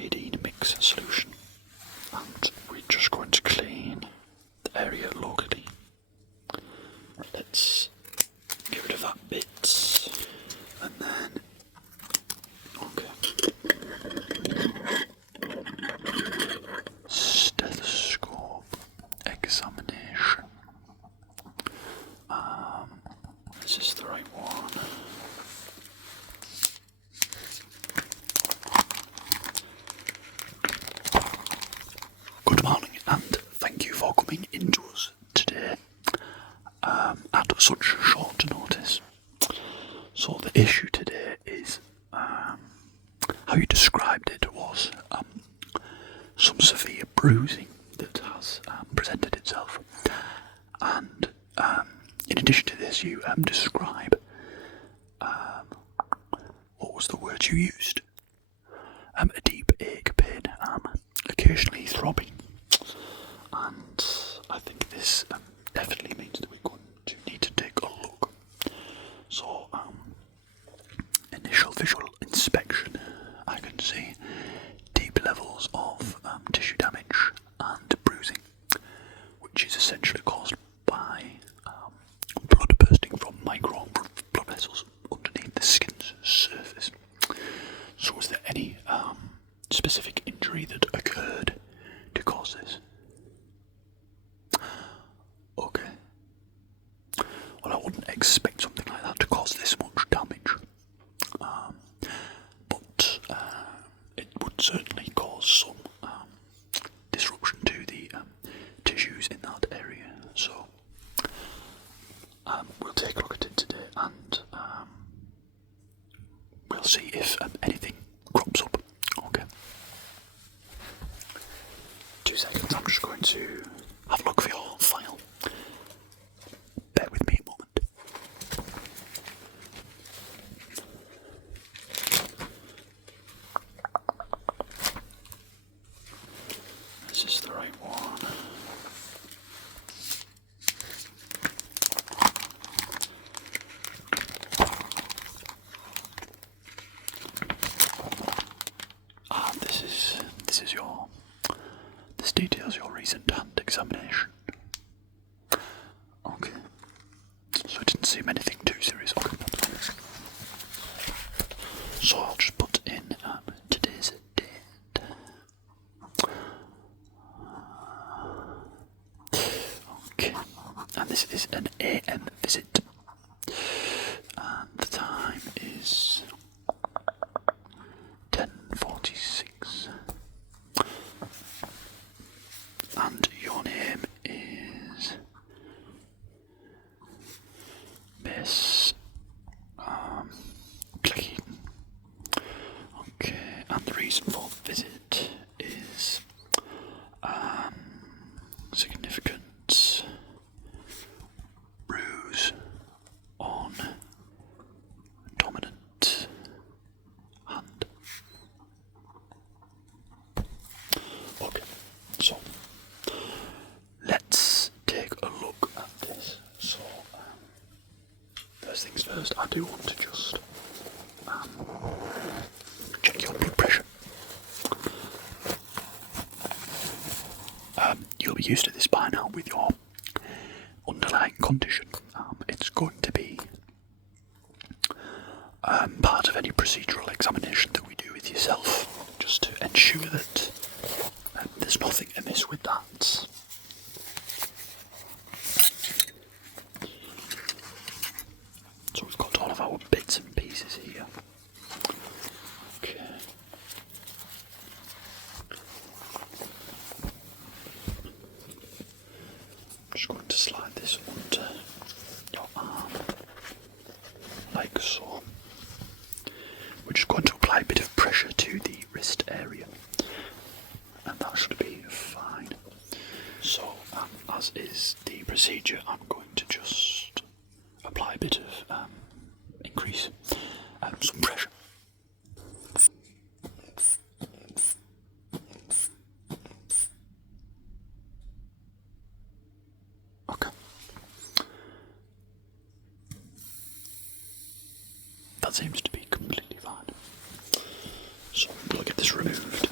iodine mix solution, and we're just going to clean the area locally. Let's get rid of that bit, and then stethoscope examination. Is this the right one? Good morning, and thank you for coming into us today at such short notice. So the issue today is how you described it was some severe bruising that has presented itself, and in addition to this you describe what was the word you used? A deep ache pain, occasionally throbbing, and I think this definitely means that we're going to need to take a look. So, initial visual inspection, I can see deep levels of tissue damage and bruising, which is essentially caused by blood bursting from micro blood vessels underneath the skin's surface. So was there any specific injury that occurred to cause this? Okay. Well, I wouldn't expect something like that to cause this much damage. But it would certainly cause some disruption to the tissues in that area. So we'll take a look at it today, and we'll see if anything crops up. Okay. 2 seconds, I'm just going to have a look for your file. Bear with me a moment. Is this the right one? This details your recent hand examination. Okay. So it didn't seem anything too serious. Okay. So I'll just put in today's date. Okay. And this is an AM visit. And the time is 10:46. And your name is Miss Clayton. Okay, and the reason for the visit is significant bruise on dominant hand. Okay, so let's take a look at this. So, first things first, I do want to just check your blood pressure. You'll be used to this by now with your underlying condition. It's going to be part of any procedural examination that we do with yourself, just to ensure that there's nothing amiss with that. So we've got all of our bits and pieces here. Okay. I'm just going to slide this under your arm, like so. We're just going to apply a bit of pressure to the wrist area, and that should be fine. So, as is the procedure, I'm going to just apply a bit of increase some pressure. Okay. That seems to be completely fine. So we'll get this removed.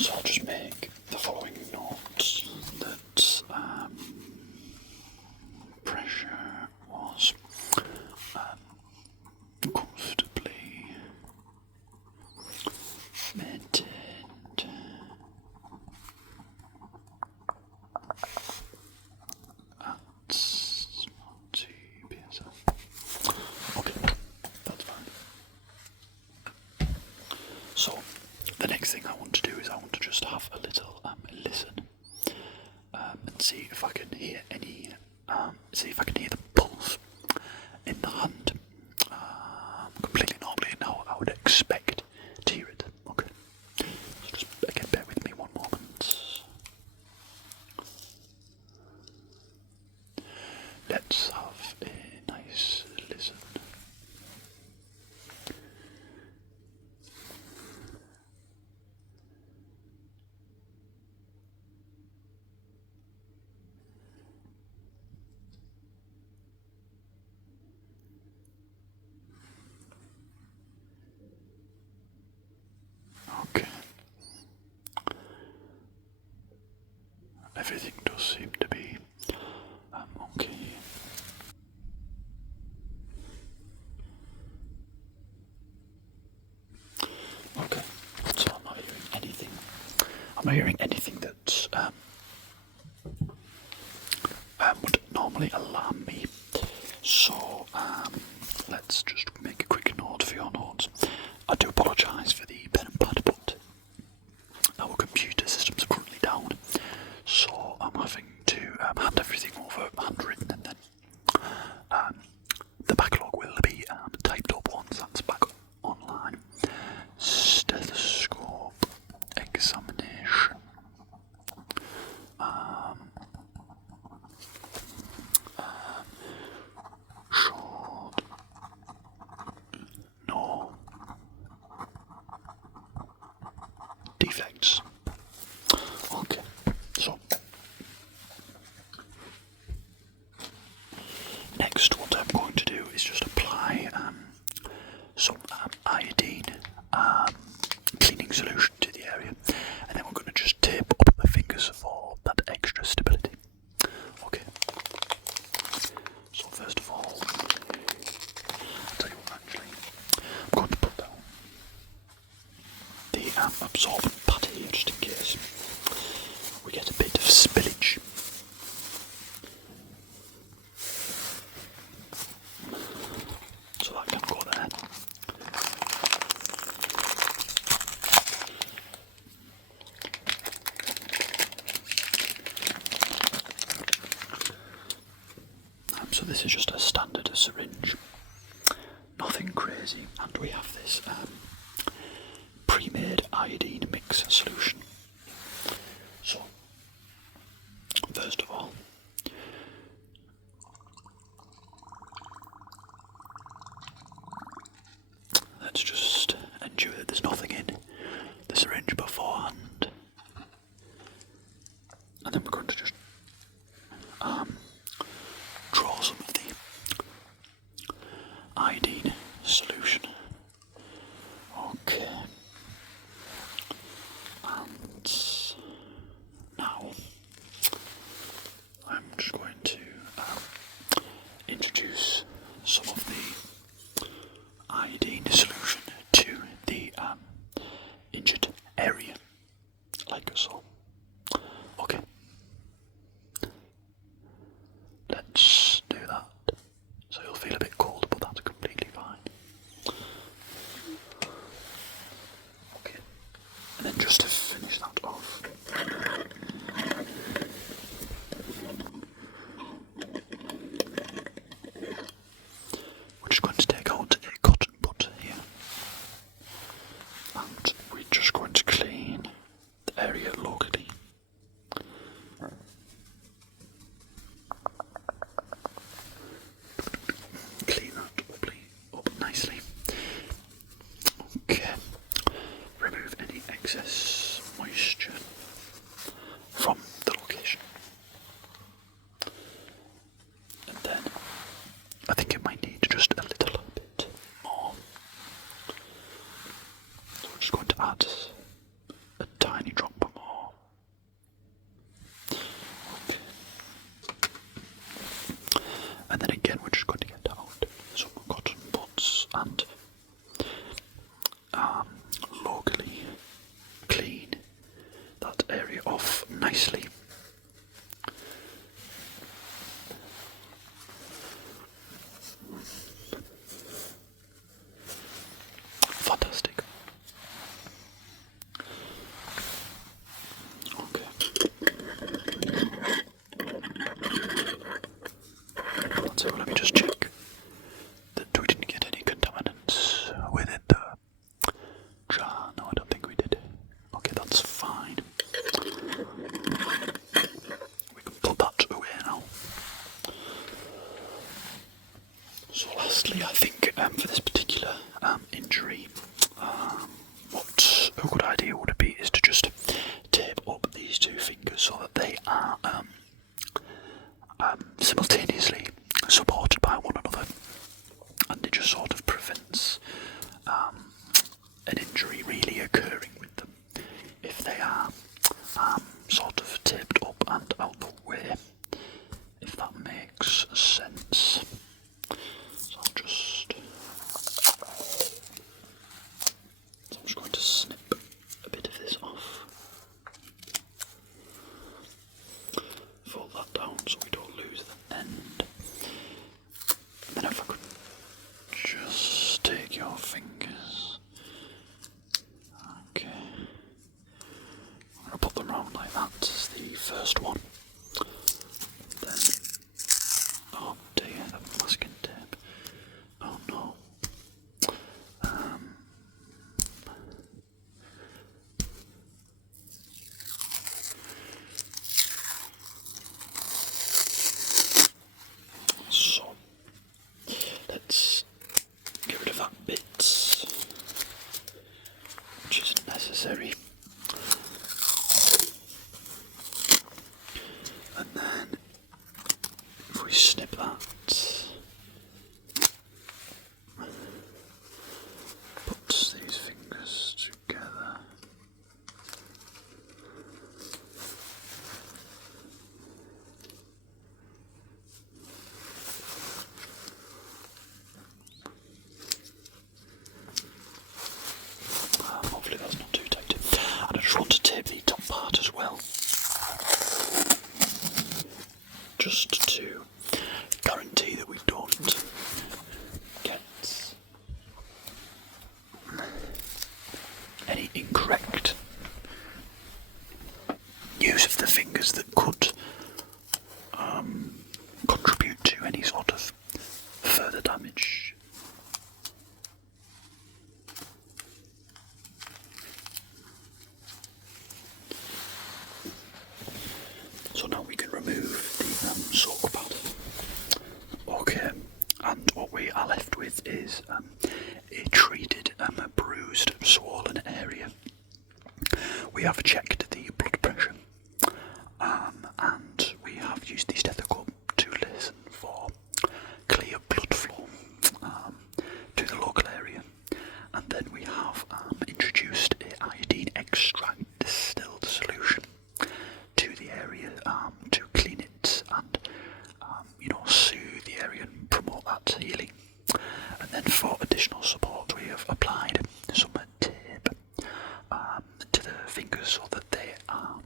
So I'll just make the following note that pressure was comfortably maintained at 2 psi. Okay, that's fine. So the next thing I want to do is I want to just have a little listen and see if I can hear any, the pulse in the hand. Completely normally now I would expect to hear it. Okay. So just again bear with me one moment. Let's have a nice listen. Okay. Everything does seem to be okay. Okay. So I'm not hearing anything. I'm not hearing anything that would normally alarm me. So let's just make a quick note for your notes. I do apologise for the pen and pad, but our computer systems are currently down, so I'm having to hand everything over handwritten, and then the backlog will be typed up once that's back online. Stethoscope examination. Short. No defects. Okay, so next what I'm going to do is just apply some iodine cleaning solution to the area, and then we're going to just tape up the fingers for that extra stability. Okay, so first of all, I'll tell you what, actually, I'm going to put down the absorbent pad here just in case we get a bit of spillage. So that can go there. So this is just a standard syringe, nothing crazy, and we have this pre-made iodine mix solution. So first of all, let's just ensure that there's nothing in the syringe beforehand, and then we're going to just draw some of the iodine solution. Okay, and now I'm just going to introduce some of the iodine solution to the injured area, like so. Okay, let's do that. So you'll feel a bit cold, but that's completely fine. Okay, and then just to finish that off, we're just going to take out a cotton bud here, and we're just going to clean the area locally. Clean that up nicely. Okay, remove any excess moisture from the location. And then I think it might need just a little bit more. So we're just going to add a tiny drop that area off nicely. Fantastic. Okay. So let me just check that we didn't get any contaminants within the jar. No, I don't think we did. Okay, that's fine. We can put that away now. So lastly, I think for this particular injury, what a good idea would be is to just tape up these two fingers so that they are simultaneously supported by one another, and it just sort of prevents an injury really occurring with them if they are sort of taped up and out the way, if that makes sense. So I'm just going to snip a bit of this off, fold that down so we don't lose the end, and then if I could just take your fingers, okay, I'm going to put them round like that as the first one, then, oh dear, the masking tape, oh no, so let's get rid of that bit which isn't necessary, and then if we snip that, put these fingers together, hopefully that's not too tight, and I just want to tape the top part as well, just to guarantee that we don't get any incorrect use of the fingers that could contribute to any sort of further damage. So now we can remove the soak pad. Okay, and what we are left with is a treated, bruised, swollen area. We have checked the blood pressure, and we have used the stethoscope to listen for clear blood flow to the local area, and then we have introduced a iodine extract distilled solution to the area to clean it and soothe the area and promote that healing. And then for additional support we have applied some tape to the fingers so that they are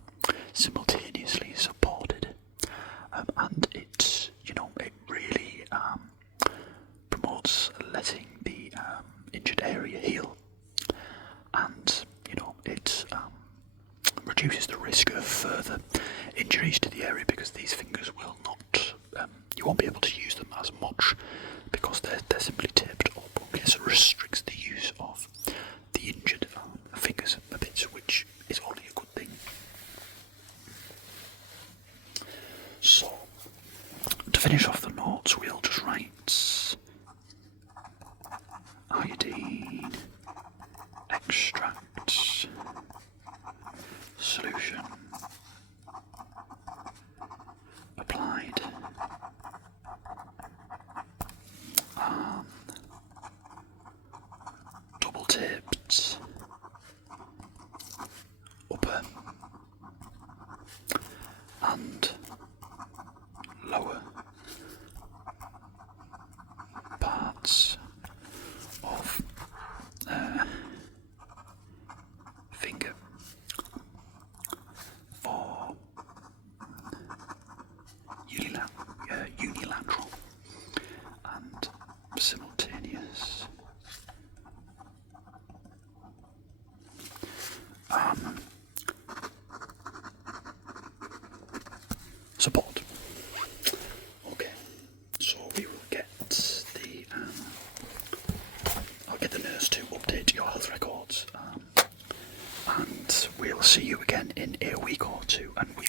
simultaneously supported, and it really promotes letting the injured area heal, and it reduces the risk of further injuries to the area, because these fingers will not, you won't be able to use them as much because they're simply taped up. Okay, so it restricts the use of the injured fingers a bit, which is only a good thing. So, to finish off the notes, we'll just write iodine extract solution applied double taped upper and lower parts of finger, see you again in a week or two, and we